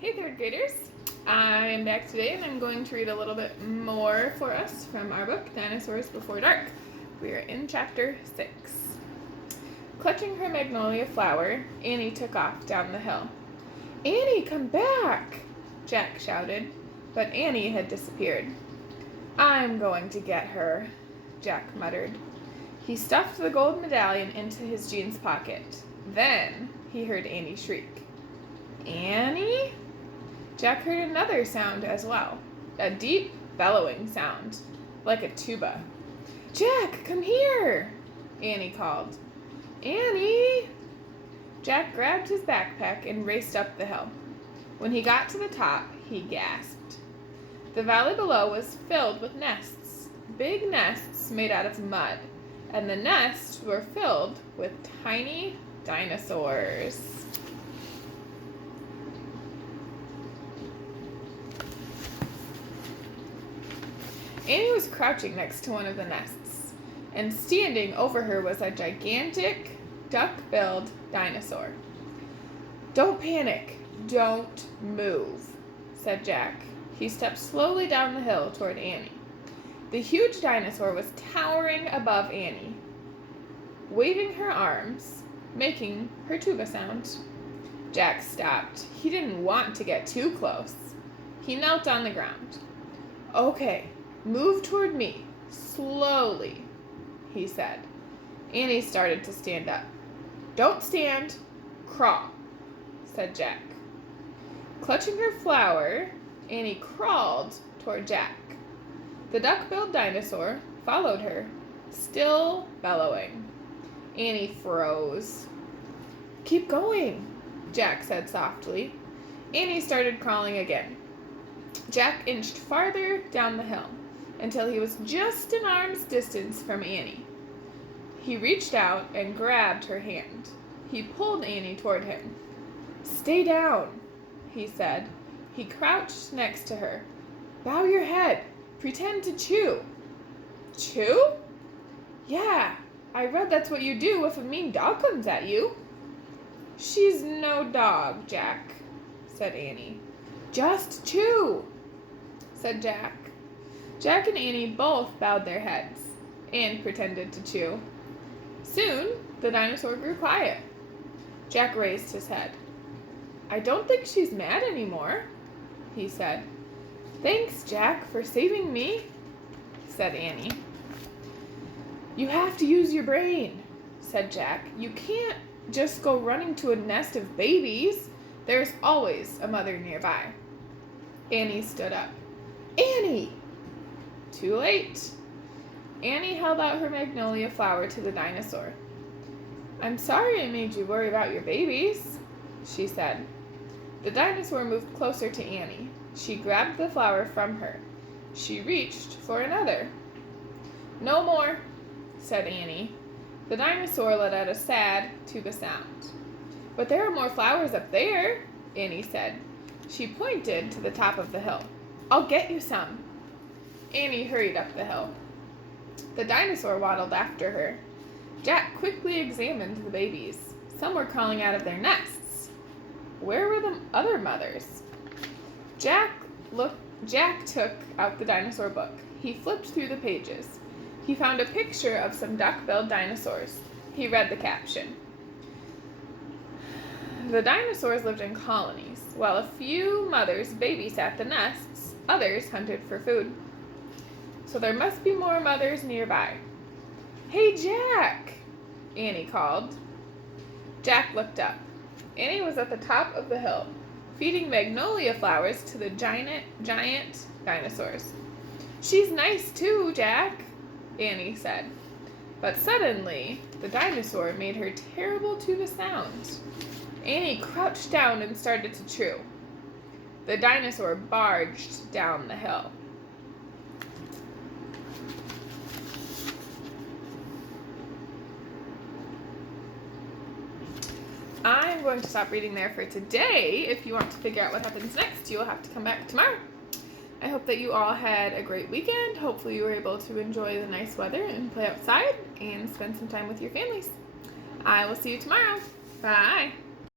Hey third graders, I'm back today and I'm going to read a little bit more for us from our book, Dinosaurs Before Dark. We are in chapter 6. Clutching her magnolia flower, Annie took off down the hill. "Annie, come back!" Jack shouted, but Annie had disappeared. "I'm going to get her," Jack muttered. He stuffed the gold medallion into his jeans pocket. Then he heard Annie shriek. "Annie?" Jack heard another sound as well, a deep, bellowing sound, like a tuba. "Jack, come here!" Annie called. "Annie!" Jack grabbed his backpack and raced up the hill. When he got to the top, he gasped. The valley below was filled with nests, big nests made out of mud, and the nests were filled with tiny dinosaurs. Annie was crouching next to one of the nests, and standing over her was a gigantic, duck-billed dinosaur. "Don't panic. Don't move," said Jack. He stepped slowly down the hill toward Annie. The huge dinosaur was towering above Annie, waving her arms, making her tuba sound. Jack stopped. He didn't want to get too close. He knelt on the ground. "Okay. Move toward me, slowly," he said. Annie started to stand up. "Don't stand, crawl," said Jack. Clutching her flower, Annie crawled toward Jack. The duck-billed dinosaur followed her, still bellowing. Annie froze. "Keep going," Jack said softly. Annie started crawling again. Jack inched farther down the hill, until he was just an arm's distance from Annie. He reached out and grabbed her hand. He pulled Annie toward him. "Stay down," he said. He crouched next to her. "Bow your head. Pretend to chew." "Chew?" "Yeah, I read that's what you do if a mean dog comes at you." "She's no dog, Jack," said Annie. "Just chew," said Jack. Jack and Annie both bowed their heads and pretended to chew. Soon, the dinosaur grew quiet. Jack raised his head. "I don't think she's mad anymore," he said. "Thanks, Jack, for saving me," said Annie. "You have to use your brain," said Jack. "You can't just go running to a nest of babies. There's always a mother nearby." Annie stood up. "Annie!" Too late. Annie held out her magnolia flower to the dinosaur. "I'm sorry I made you worry about your babies," she said. The dinosaur moved closer to Annie. She grabbed the flower from her. She reached for another. "No more," said Annie. The dinosaur let out a sad tuba sound. "But there are more flowers up there," Annie said. She pointed to the top of the hill. "I'll get you some." Annie hurried up the hill. The dinosaur waddled after her. Jack quickly examined the babies. Some were crawling out of their nests. Where were the other mothers? Jack took out the dinosaur book. He flipped through the pages. He found a picture of some duck-billed dinosaurs. He read the caption. The dinosaurs lived in colonies. While a few mothers babysat the nests, others hunted for food. So there must be more mothers nearby. "Hey, Jack!" Annie called. Jack looked up. Annie was at the top of the hill, feeding magnolia flowers to the giant dinosaurs. "She's nice too, Jack," Annie said. But suddenly, the dinosaur made her terrible tuba sound. Annie crouched down and started to chew. The dinosaur barged down the hill. I'm going to stop reading there for today. If you want to figure out what happens next, you'll have to come back tomorrow. I hope that you all had a great weekend. Hopefully you were able to enjoy the nice weather and play outside and spend some time with your families. I will see you tomorrow. Bye.